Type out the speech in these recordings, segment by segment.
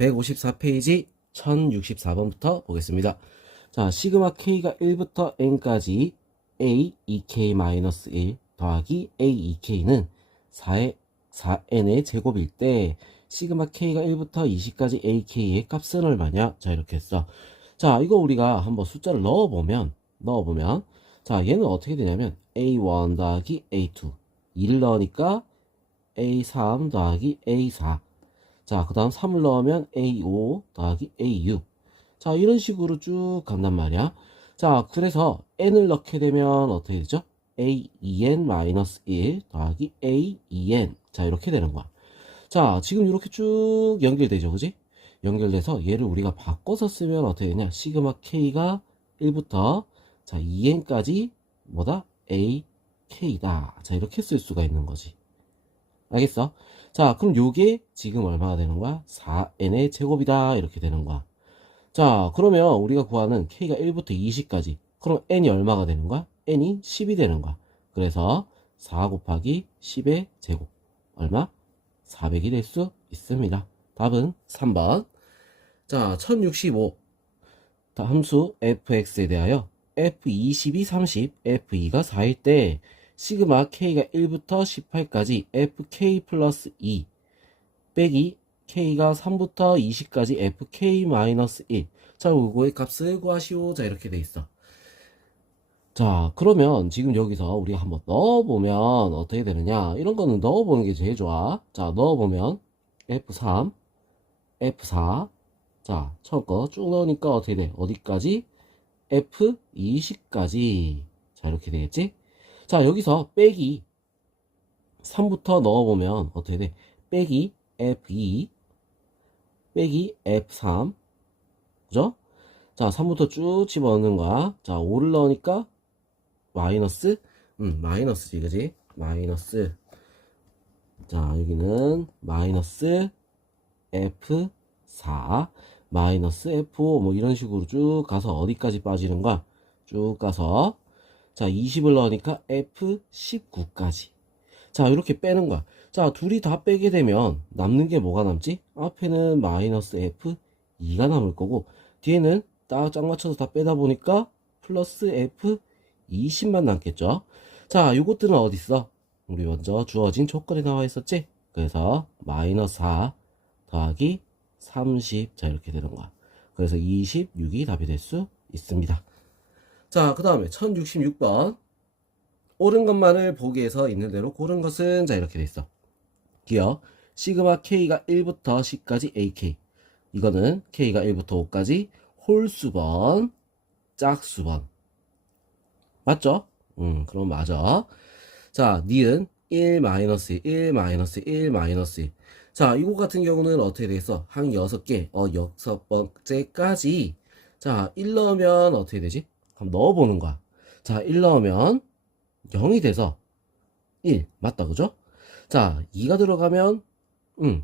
154페이지 1064번부터 보겠습니다. 자, 시그마 K가 1부터 N까지 A, 2K-1 더하기 A, 2K는 4N의 제곱일 때 시그마 K가 1부터 20까지 AK의 값은 얼마냐? 자, 이렇게 했어. 자, 이거 우리가 한번 숫자를 넣어보면 자, 얘는 어떻게 되냐면 A1 더하기 A2 2를 넣으니까 A3 더하기 A4 자, 그 다음 3을 넣으면 A5 더하기 A6 자, 이런 식으로 쭉 간단 말이야. 자, 그래서 n을 넣게 되면 어떻게 되죠? A2n-1 더하기 A2n 자, 이렇게 되는 거야. 자, 지금 이렇게 쭉 연결되죠, 그지? 연결돼서 얘를 우리가 바꿔서 쓰면 어떻게 되냐? 시그마 K가 1부터 자, 2n까지 뭐다? AK다. 자, 이렇게 쓸 수가 있는 거지. 알겠어? 자, 그럼 요게 지금 얼마가 되는 거야? 4n의 제곱이다. 이렇게 되는 거야. 자, 그러면 우리가 구하는 K가 1부터 20까지. 그럼 n이 얼마가 되는 거야? n이 10이 되는 거야. 그래서 4 곱하기 10의 제곱. 얼마? 400이 될 수 있습니다. 답은 3번. 자, 1065. 함수 fx에 대하여 f22, 30, f2가 4일 때 시그마 k가 1부터 18까지 fk 플러스 2 빼기 k가 3부터 20까지 fk 마이너스 1. 자, 요거의 값을 구하시오. 자, 이렇게 돼 있어. 자, 그러면 지금 여기서 우리가 한번 넣어보면 어떻게 되느냐? 이런 거는 넣어보는 게 제일 좋아. 자, 넣어보면 F3, F4. 자, 처음 거 쭉 넣으니까 어떻게 돼? 어디까지? F20까지. 자, 이렇게 되겠지? 자, 여기서 빼기 3부터 넣어보면 어떻게 돼? 빼기 F2, 빼기 F3. 그죠? 자, 3부터 쭉 집어넣는 거야. 자, 5를 넣으니까 마이너스, 마이너스지, 그지? 마이너스. 자, 여기는 마이너스 F4, 마이너스 F5, 뭐 이런 식으로 쭉 가서 어디까지 빠지는 거야? 쭉 가서. 자, 20을 넣으니까 F19까지. 자, 이렇게 빼는 거야. 자, 둘이 다 빼게 되면 남는 게 뭐가 남지? 앞에는 마이너스 F2가 남을 거고, 뒤에는 딱 짝 맞춰서 다 빼다 보니까 플러스 F20만 남겠죠. 자, 요것들은 어디 있어? 우리 먼저 주어진 조건에 나와 있었지? 그래서 마이너스 4 더하기 30. 자, 이렇게 되는 거야. 그래서 26이 답이 될 수 있습니다. 자, 그 다음에 1066번. 옳은 것만을 보기 위해서 있는 대로 고른 것은 자, 이렇게 돼 있어. 기억. 시그마 K가 1부터 10까지 AK. 이거는 K가 1부터 5까지 홀수번, 짝수번. 맞죠? 그럼 맞아. 자, 니은 1, 1, 1, 1. 자, 이거 같은 경우는 어떻게 되겠어? 한 6개, 6번째까지. 자, 1 넣으면 어떻게 되지? 한번 넣어보는 거야. 자, 1 넣으면 0이 돼서 1. 맞다, 그죠? 자, 2가 들어가면,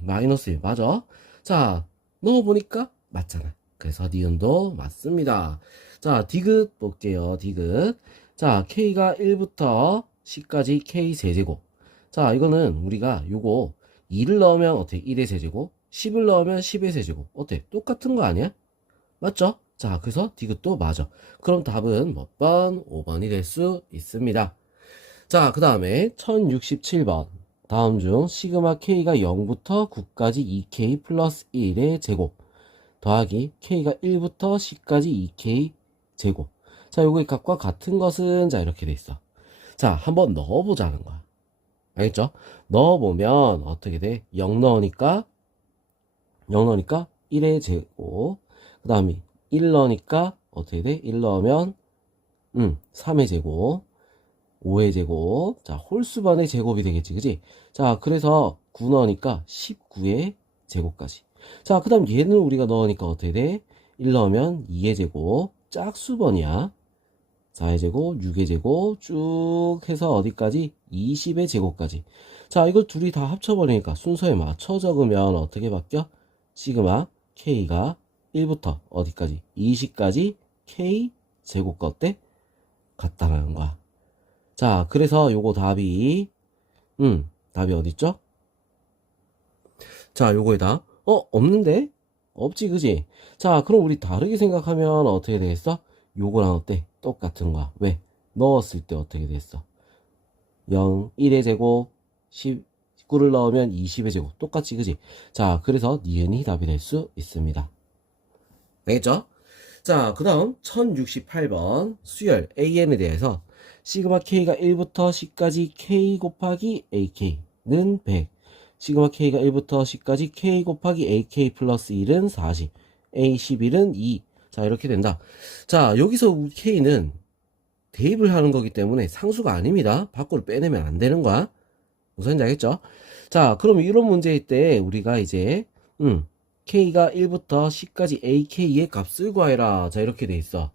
마이너스 1. 맞아. 자, 넣어보니까 맞잖아. 그래서 니은도 맞습니다. 자, 디귿 볼게요. 디귿. 자, K가 1부터 10까지 K 세제곱. 자, 이거는 우리가 요거 2를 넣으면 어때? 1의 세제곱. 10을 넣으면 10의 세제곱. 어때? 똑같은 거 아니야? 맞죠? 자, 그래서 디귿도 맞아. 그럼 답은 몇 번? 5번이 될 수 있습니다. 자, 그 다음에 1067번. 다음 중 시그마 K가 0부터 9까지 2K 플러스 1의 제곱 더하기 K가 1부터 10까지 2K 제곱. 자, 요거의 값과 같은 것은 자, 이렇게 돼 있어. 자, 한번 넣어보자는 거야. 알겠죠? 넣어보면 어떻게 돼? 0 넣으니까 1의 제곱. 그 다음에 1 넣으니까 어떻게 돼? 1 넣으면 3의 제곱. 5의 제곱. 자, 홀수반의 제곱이 되겠지, 그지? 자, 그래서 9 넣으니까 19의 제곱까지. 자, 그 다음 얘는 우리가 넣으니까 어떻게 돼? 1 넣으면 2의 제곱. 짝수번이야. 4의 제곱, 6의 제곱 쭉 해서 어디까지? 20의 제곱까지. 자, 이걸 둘이 다 합쳐버리니까 순서에 맞춰 적으면 어떻게 바뀌어? 시그마 K가 1부터 어디까지? 20까지 K 제곱과 어때? 같다라는 거야. 자, 그래서 요거 답이 답이 어딨죠? 자, 요거에다 없는데? 없지, 그지? 자, 그럼 우리 다르게 생각하면 어떻게 되겠어? 요거랑 어때? 똑같은 거야. 왜? 넣었을 때 어떻게 됐어? 0, 1의 제곱, 19를 넣으면 20의 제곱. 똑같지, 그지? 자, 그래서 니은이 답이 될 수 있습니다. 알겠죠? 자, 그 다음 1068번 수열 AN에 대해서 시그마 K가 1부터 10까지 K 곱하기 AK는 100, 시그마 K가 1부터 10까지 K 곱하기 AK 플러스 1은 40, A11은 2. 자, 이렇게 된다. 자, 여기서 우리 K는 대입을 하는 거기 때문에 상수가 아닙니다. 밖으로 빼내면 안 되는 거야. 무슨 알겠죠? 자, 그럼 이런 문제일 때 우리가 이제 K가 1부터 10까지 AK의 값을 구하라. 자, 이렇게 돼 있어.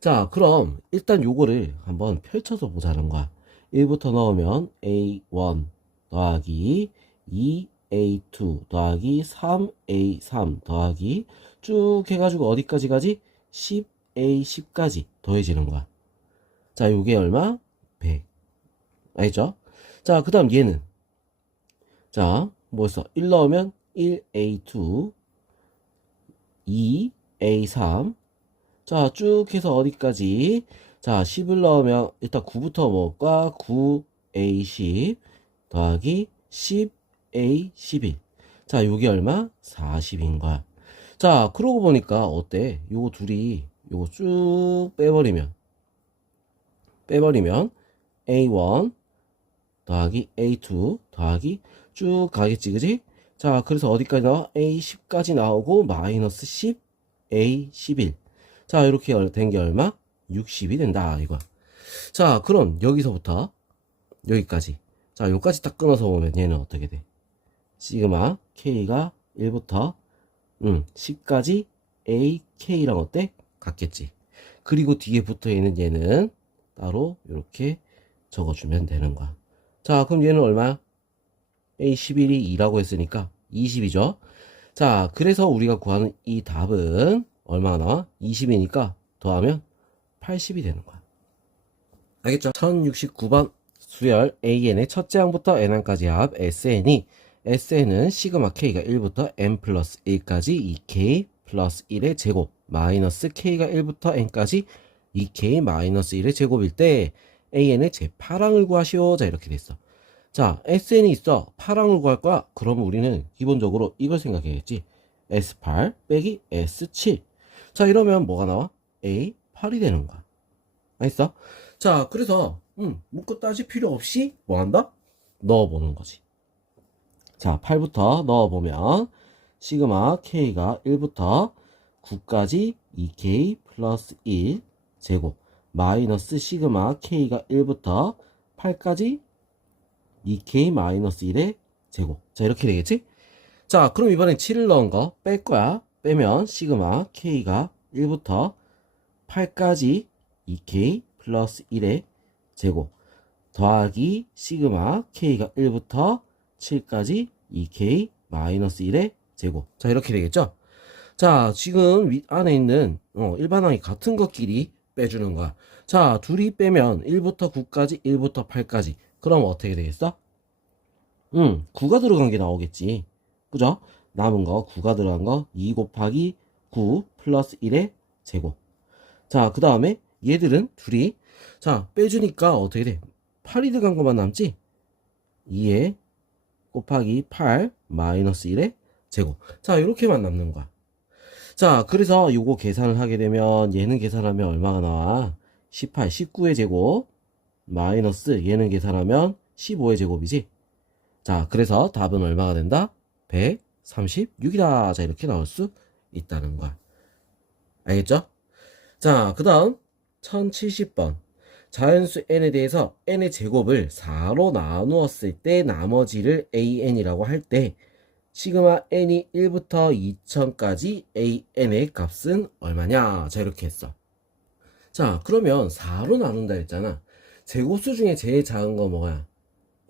자, 그럼 일단 요거를 한번 펼쳐서 보자는 거야. 1부터 넣으면 A1 더하기 2A2 더하기 3A3 더하기 쭉 해가지고 어디까지 가지? 10A10까지 더해지는 거야. 자, 요게 얼마? 100. 알겠죠? 자, 그 다음 얘는 자, 뭐였어? 1 넣으면 1A2 2A3 자, 쭉 해서 어디까지? 자, 10을 넣으면 일단 9부터 먹을까? 9A10 더하기 10A11 자, 요게 얼마? 40인 거야. 자, 그러고 보니까 어때? 요거 둘이 요거 쭉 빼버리면 A1 더하기 A2 더하기 쭉 가겠지, 그지? 자, 그래서 어디까지 나와? A10까지 나오고 마이너스 10 A11 자, 이렇게 된 게 얼마? 60이 된다, 이거. 자, 그럼 여기서부터 여기까지 자, 여기까지 딱 끊어서 보면 얘는 어떻게 돼? 시그마 K가 1부터 10까지 AK랑 어때? 같겠지. 그리고 뒤에 붙어 있는 얘는 따로 이렇게 적어주면 되는 거야. 자, 그럼 얘는 얼마야? A11이 2라고 했으니까 20이죠. 자, 그래서 우리가 구하는 이 답은 얼마가 나와? 20이니까 더하면 80이 되는 거야. 알겠죠? 1069번 수열 AN의 첫째 항부터 N항까지 합 SN은 시그마 K가 1부터 N 플러스 1까지 2K 플러스 1의 제곱 마이너스 K가 1부터 N까지 2K 마이너스 1의 제곱일 때 AN의 제8항을 구하시오. 자, 이렇게 됐어. 자, SN이 있어. 8항을 구할 거야. 그러면 우리는 기본적으로 이걸 생각해야겠지. S8 빼기 S7. 자, 이러면 뭐가 나와? A8이 되는 거야. 알겠어? 자, 그래서 묻고 따질 필요 없이 뭐 한다? 넣어보는 거지. 자, 8부터 넣어보면 시그마 K가 1부터 9까지 2K 플러스 1 제곱 마이너스 시그마 K가 1부터 8까지 2K 마이너스 1의 제곱. 자, 이렇게 되겠지? 자, 그럼 이번엔 7을 넣은 거 뺄 거야. 빼면 시그마 K가 1부터 8까지 2K 플러스 1의 제곱 더하기 시그마 K가 1부터 7까지 2K 마이너스 1의 제곱. 자, 이렇게 되겠죠? 자, 지금 윗 안에 있는 일반항이 같은 것끼리 빼주는 거야. 자, 둘이 빼면 1부터 9까지 1부터 8까지 그럼 어떻게 되겠어? 9가 들어간 게 나오겠지. 그죠? 남은 거 9가 들어간 거 2 곱하기 9 플러스 1의 제곱. 자, 그 다음에 얘들은 둘이 자, 빼주니까 어떻게 돼? 8이 들어간 것만 남지? 2에 곱하기 8 마이너스 1의 제곱. 자, 이렇게만 남는 거야. 자, 그래서 요거 계산을 하게 되면 얘는 계산하면 얼마가 나와? 18, 19의 제곱 마이너스 얘는 계산하면 15의 제곱이지. 자, 그래서 답은 얼마가 된다? 136이다. 자, 이렇게 나올 수 있다는 거야. 알겠죠? 자, 그 다음 1070번 자연수 n에 대해서 n의 제곱을 4로 나누었을 때 나머지를 an이라고 할 때 시그마 n이 1부터 2000까지 an의 값은 얼마냐? 자, 이렇게 했어. 자, 그러면 4로 나눈다 했잖아. 제곱수 중에 제일 작은 거 뭐야?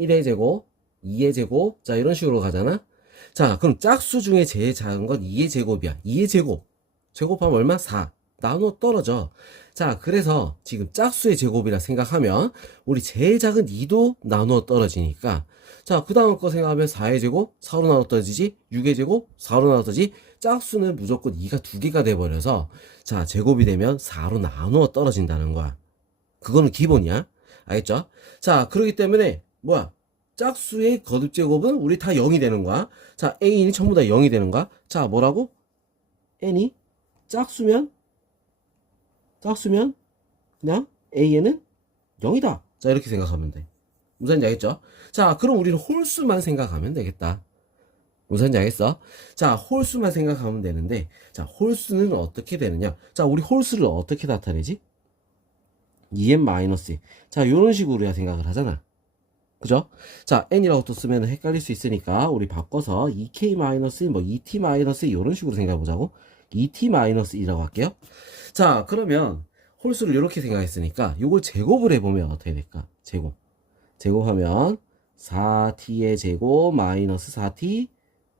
1의 제곱, 2의 제곱, 자, 이런 식으로 가잖아. 자, 그럼 짝수 중에 제일 작은 건 2의 제곱이야. 2의 제곱. 제곱하면 얼마? 4. 나누어 떨어져. 자, 그래서 지금 짝수의 제곱이라 생각하면 우리 제일 작은 2도 나누어 떨어지니까 자, 그 다음 거 생각하면 4의 제곱 4로 나눠 떨어지지. 6의 제곱 4로 나눠 떨어지지. 짝수는 무조건 2가 2개가 돼버려서 자 제곱이 되면 4로 나누어 떨어진다는 거야. 그거는 기본이야. 알겠죠? 자 그렇기 때문에 뭐야 짝수의 거듭제곱은 우리 다 0이 되는 거야. 자 An이 전부 다 0이 되는 거야. 자 뭐라고? N이 짝수면 그냥 An은 0이다. 자 이렇게 생각하면 돼. 무슨 말인지 알겠죠? 자 그럼 우리는 홀수만 생각하면 되겠다. 무슨 말인지 알겠어? 자 홀수만 생각하면 되는데 자 홀수는 어떻게 되느냐. 자 우리 홀수를 어떻게 나타내지? 2n-1 자 요런 식으로 우리가 생각을 하잖아. 그죠? 자 n이라고 또 쓰면 헷갈릴 수 있으니까 우리 바꿔서 2k- 뭐 2t- 이런 식으로 생각해 보자고. 2t-1이라고 할게요. 자 그러면 홀수를 이렇게 생각했으니까 요걸 제곱을 해보면 어떻게 될까? 제곱하면 4t의 제곱 마이너스 4t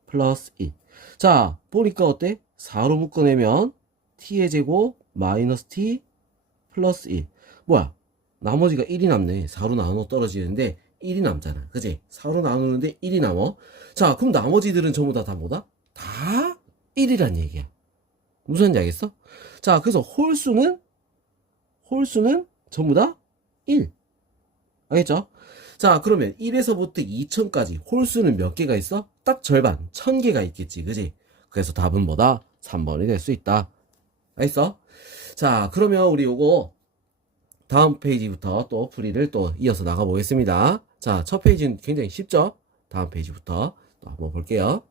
플러스 1. 자 보니까 어때? 4로 묶어내면 t의 제곱 마이너스 t 플러스 1. 뭐야 나머지가 1이 남네. 4로 나눠 떨어지는데 1이 남잖아. 그지? 4로 나누는데 1이 남어. 자 그럼 나머지들은 전부 다 뭐다? 다 1이란 얘기야. 무슨 말인지 알겠어? 자 그래서 홀수는 전부 다 1. 알겠죠? 자 그러면 1에서부터 2000까지 홀수는 몇 개가 있어? 딱 절반 1000개가 있겠지. 그지? 그래서 답은 뭐다? 3번이 될 수 있다. 알겠어? 자 그러면 우리 요거 다음 페이지부터 또 풀이를 또 이어서 나가 보겠습니다. 자 첫 페이지는 굉장히 쉽죠? 다음 페이지부터 또 한번 볼게요.